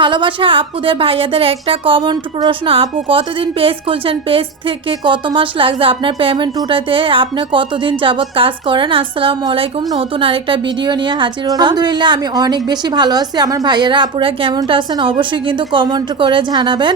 ভালোবাসা আপুদের ভাইয়াদের একটা কমন প্রশ্ন আপু কতদিন পেজ খুলছেন? পেজ থেকে কত মাস লাগছে আপনার পেমেন্ট উঠাতে? আপনি কতদিন যাবৎ কাজ করেন? আসসালামু আলাইকুম। নতুন আরেকটা ভিডিও নিয়ে হাজির হলাম। আলহামদুলিল্লাহ আমি অনেক বেশি ভালো আছি। আমার ভাইয়ারা আপুরা কেমনটা আছেন? অবশ্যই কিন্তু কমেন্ট করে জানাবেন।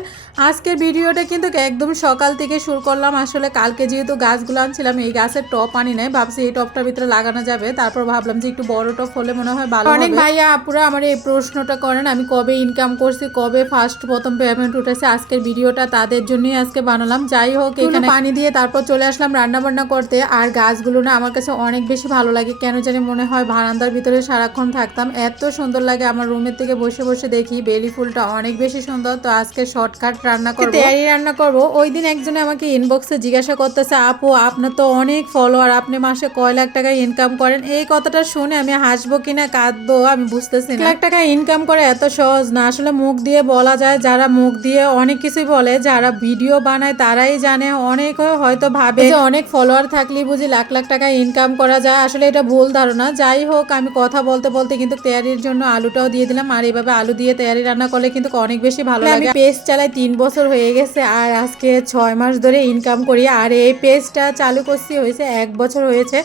আজকের ভিডিওটা কিন্তু একদম সকাল থেকে শুরু করলাম। আসলে কালকে যেহেতু গাছগুলো আনছিলাম এই গাছের টপ আনি নাই। ভাবছি এই টপটার ভিতরে লাগানো যাবে। তারপর ভাবলাম যে একটু বড় টপ হলে মনে হয় ভালো অনেক ভাইয়া আপুরা আমার এই প্রশ্নটা করেন আমি কবে ইনকাম করছি কবে ফার্স্ট প্রথম পেমেন্ট উঠেছে আজকের ভিডিওটা তাদের জন্যই আজকে বানালাম। যাই হোক এখানে পানি দিয়ে তারপর চলে আসলাম রান্না বান্না করতে। আর গাছগুলো না আমার কাছে অনেক বেশি ভালো লাগে। কেন জানি মনে হয় বারান্দার ভিতরে সারাক্ষণ থাকতাম। এত সুন্দর লাগে আমার রুমের থেকে বসে বসে দেখি। বেলি ফুলটা অনেক বেশি সুন্দর। তো আজকে শর্টকাট রান্না করব। তেয়ারি রান্না করব। ওই দিন একজনে আমাকে ইনবক্সে জিজ্ঞাসা করতেছে আপু আপনার তো অনেক ফলোয়ার আপনি মাসে কয় লাখ টাকা ইনকাম করেন? এই কথাটা শুনে আমি হাসবো কিনা কাঁদবো আমি বুঝতেছি লাখ টাকা ইনকাম করে এত সহজ না আসলে মুখ দিয়ে বলা যায় যারা মুখ দিয়ে অনেক কিছুই বলে যারা ভিডিও বানায় তারাই জানে অনেক হয়তো ভাবে যে অনেক ফলোয়ার থাকলে বুঝি লাখ লাখ টাকা ইনকাম করা যায় আসলে এটা ভুল ধারণা। যাই হোক আমি কথা বলতে বলতে কিন্তু তেয়ারির জন্য আলুটাও দিয়ে দিলাম আর এইভাবে আলু দিয়ে তেয়ারি রান্না করলে কিন্তু অনেক বেশি ভালো লাগে। পেজ চালাই তিন বছর হয়ে গেছে আর আজকে ছয় মাস ধরে ইনকাম করি আর এই পেজটা চালু করছি হয়েছে এক বছর হয়েছে।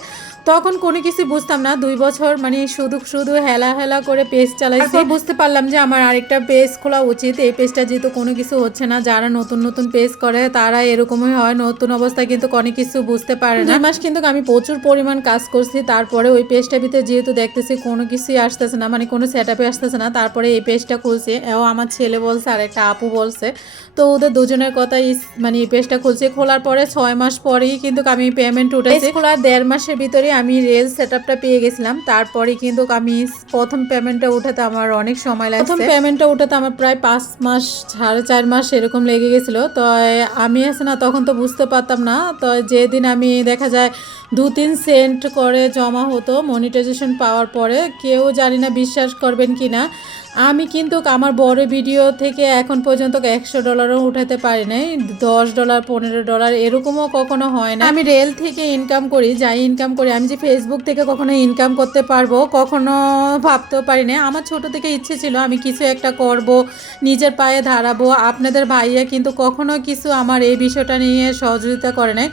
তখন কোনো কিছু বুঝতাম না। দুই বছর মানে শুধু শুধু হেলা হেলা করে পেজ চালাইছি বুঝতে পারলাম যে আমার আরেকটা পেজ খোলা উচিত। এই পেজটা যেহেতু কোনো কিছু হচ্ছে না যারা নতুন নতুন পেজ করে তারা এরকমই হয়। নতুন অবস্থায় কিন্তু অনেক কিছু বুঝতে পারে না। মাস কিন্তু আমি প্রচুর পরিমাণ কাজ করছি। তারপরে ওই পেজটার ভিতরে যেহেতু দেখতেছি কোনো কিছুই আসতেছে না মানে কোনো সেট আপে আসতেছে না তারপরে এই পেজটা খুলছে। এও আমার ছেলে বলছে আর একটা আপু বলছে। তো ওদের দুজনের কথাই মানে এই পেজটা খুলছে। খোলার পরে ছয় মাস পরেই কিন্তু আমি পেমেন্ট উঠেছি। খোলার দেড় মাসের ভিতরে আমি রেল সেট আপটা পেয়ে গেছিলাম। তারপরে কিন্তু আমি প্রথম পেমেন্টটা উঠাতে আমার অনেক সময় লাগছে। প্রথম পেমেন্টটা উঠাতে আমার প্রায় পাঁচ মাস সাড়ে চার মাস এরকম লেগে গেছিল। তো আমি আছে না তখন তো বুঝতে পারতাম না। তো যেদিন আমি দেখা যায় দু তিন সেন্ট করে জমা হতো মনিটাইজেশন পাওয়ার পরে কেউ জানি না বিশ্বাস করবেন কি না আমি কিন্তু আমার বড় ভিডিও থেকে এখন পর্যন্ত একশো ডলারও উঠাতে পারি নাই। দশ ডলার পনেরো ডলার এরকমও কখনো হয় না আমি রেল থেকে ইনকাম করি যাই ইনকাম করি আমি যে ফেসবুক থেকে কখনো ইনকাম করতে পারব, কখনো ভাবতেও পারি না আমার ছোট থেকে ইচ্ছে ছিল আমি কিছু একটা করব, নিজের পায়ে দাঁড়াবো। আপনাদের ভাইয়া কিন্তু কখনো কিছু আমার এই বিষয়টা নিয়ে সহযোগিতা করে নাই।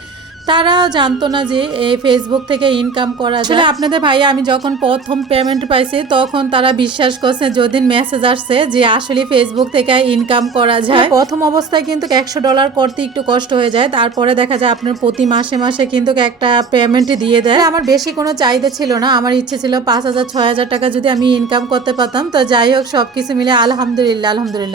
তারা জানতো না যে এই ফেসবুক থেকে ইনকাম করা যায়। আপনাদের ভাই আমি যখন প্রথম পেমেন্ট পাইছি তখন তারা বিশ্বাস করছে যদিন মেসেজ আসছে যে আসলে ফেসবুক থেকে ইনকাম করা যায়। প্রথম অবস্থায় কিন্তু একশো ডলার করতে একটু কষ্ট হয়ে যায়। তারপরে দেখা যায় আপনার প্রতি মাসে মাসে কিন্তু একটা পেমেন্ট দিয়ে দেয়। আমার বেশি কোনো চাহিদা ছিল না। আমার ইচ্ছে ছিল পাঁচ হাজার ছয় হাজার টাকা যদি আমি ইনকাম করতে পারতাম। তো যাই হোক সব কিছু মিলে আলহামদুলিল্লাহ আলহামদুলিল্লাহ।